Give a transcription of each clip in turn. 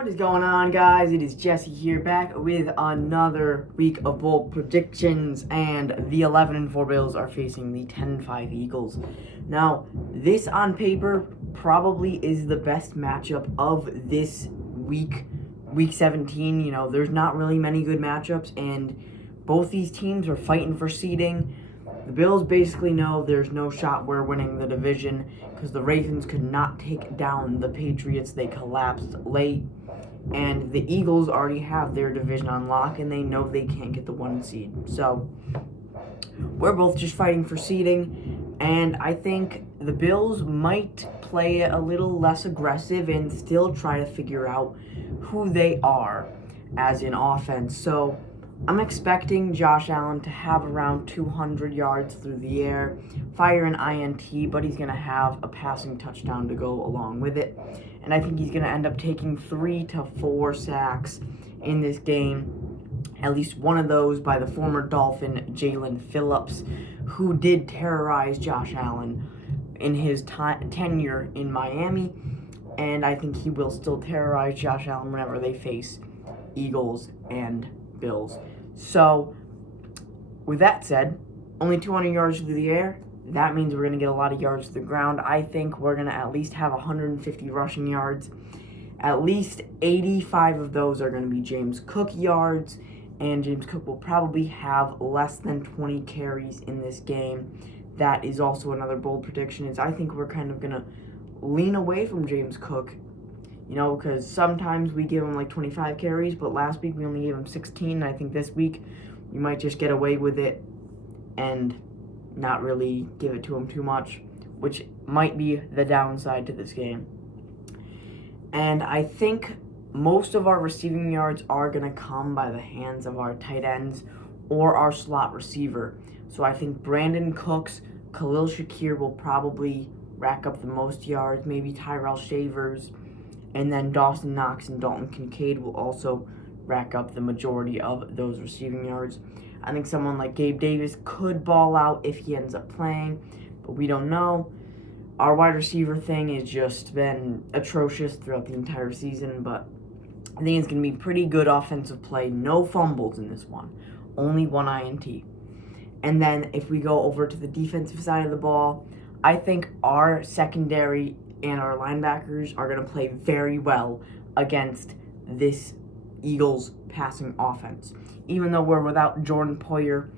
What is going on, guys? It is Jesse here, back with another week of bold predictions, and the 11-4 Bills are facing the 10-5 Eagles. Now, this on paper probably is the best matchup of this week 17. There's not really many good matchups, and both these teams are fighting for seeding. The Bills basically know there's no shot we're winning the division because the Ravens could not take down the Patriots. They collapsed late. And the Eagles already have their division on lock, and they know they can't get the 1 seed. So we're both just fighting for seeding, and I think the Bills might play a little less aggressive and still try to figure out who they are as an offense. So I'm expecting Josh Allen to have around 200 yards through the air, fire an INT, but he's going to have a passing touchdown to go along with it. And I think he's going to end up taking 3 to 4 sacks in this game, at least one of those by the former Dolphin Jalen Phillips, who did terrorize Josh Allen in his tenure in Miami. And I think he will still terrorize Josh Allen whenever they face Eagles and Bills. So, with that said, only 200 yards through the air. That means we're going to get a lot of yards to the ground. I think we're going to at least have 150 rushing yards. At least 85 of those are going to be James Cook yards, and James Cook will probably have less than 20 carries in this game. That is also another bold prediction, is I think we're kind of going to lean away from James Cook, because sometimes we give him like 25 carries, but last week we only gave him 16. And I think this week we might just get away with it and not really give it to him too much, which might be the downside to this game. And I think most of our receiving yards are going to come by the hands of our tight ends or our slot receiver. So I think Brandon Cooks, Khalil Shakir will probably rack up the most yards, maybe Tyrell Shavers, and then Dawson Knox and Dalton Kincaid will also rack up the majority of those receiving yards. I think someone like Gabe Davis could ball out if he ends up playing, but we don't know. Our wide receiver thing has just been atrocious throughout the entire season, but I think it's going to be pretty good offensive play. No fumbles in this one, only 1 INT. And then if we go over to the defensive side of the ball, I think our secondary and our linebackers are going to play very well against this Eagles passing offense. Even though we're without Jordan Poyer,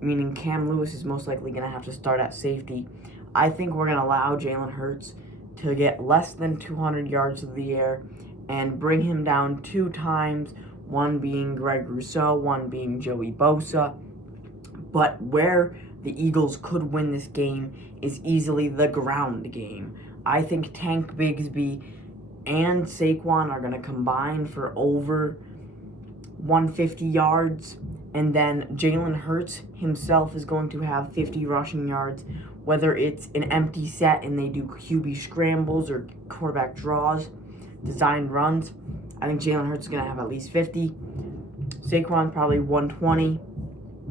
meaning Cam Lewis is most likely going to have to start at safety, I think we're going to allow Jalen Hurts to get less than 200 yards through the air and bring him down 2 times, one being Greg Rousseau, one being Joey Bosa. But where the Eagles could win this game is easily the ground game. I think Tank Bigsby and Saquon are going to combine for over 150 yards, and then Jalen Hurts himself is going to have 50 rushing yards, whether it's an empty set and they do QB scrambles or quarterback draws, designed runs. I think Jalen Hurts is going to have at least 50. Saquon probably 120,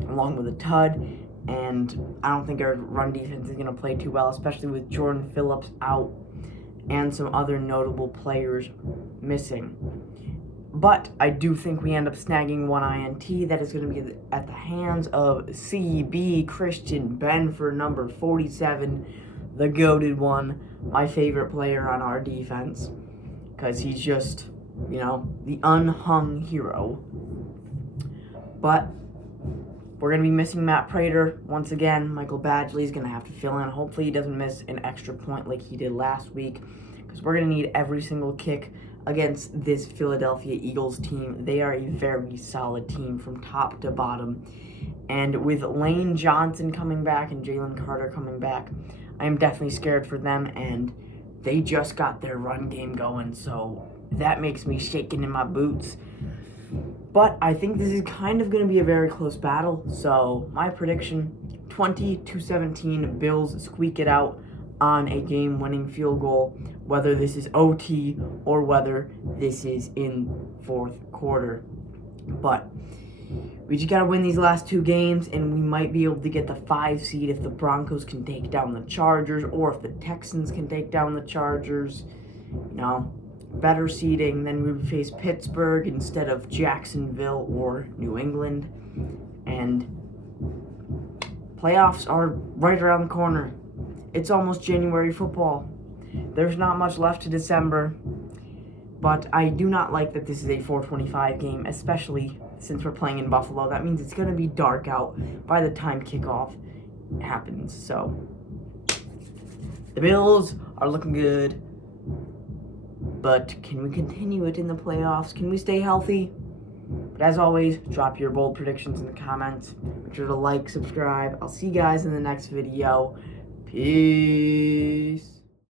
along with a tud. And I don't think our run defense is going to play too well, especially with Jordan Phillips out and some other notable players missing. But I do think we end up snagging 1 INT that is going to be at the hands of CB Christian Benford, number 47, the goated one, my favorite player on our defense, because he's just, the unhung hero. But we're going to be missing Matt Prater once again. Michael Badgley is going to have to fill in. Hopefully he doesn't miss an extra point like he did last week, because we're going to need every single kick against this Philadelphia Eagles team. They are a very solid team from top to bottom. And with Lane Johnson coming back and Jalen Carter coming back, I am definitely scared for them, and they just got their run game going, so that makes me shaking in my boots. But I think this is kind of going to be a very close battle. So my prediction, 20-17, Bills squeak it out on a game-winning field goal, whether this is OT or whether this is in fourth quarter. But we just got to win these last 2 games, and we might be able to get the 5 seed if the Broncos can take down the Chargers or if the Texans can take down the Chargers. better seeding, then we would face Pittsburgh instead of Jacksonville or New England. And playoffs are right around the corner. It's almost January football. There's not much left to December, but I do not like that this is a 4:25 game, especially since we're playing in Buffalo. That means it's going to be dark out by the time kickoff happens. So the Bills are looking good, but can we continue it in the playoffs? Can we stay healthy? But as always, drop your bold predictions in the comments. Make sure to like, subscribe. I'll see you guys in the next video. Peace.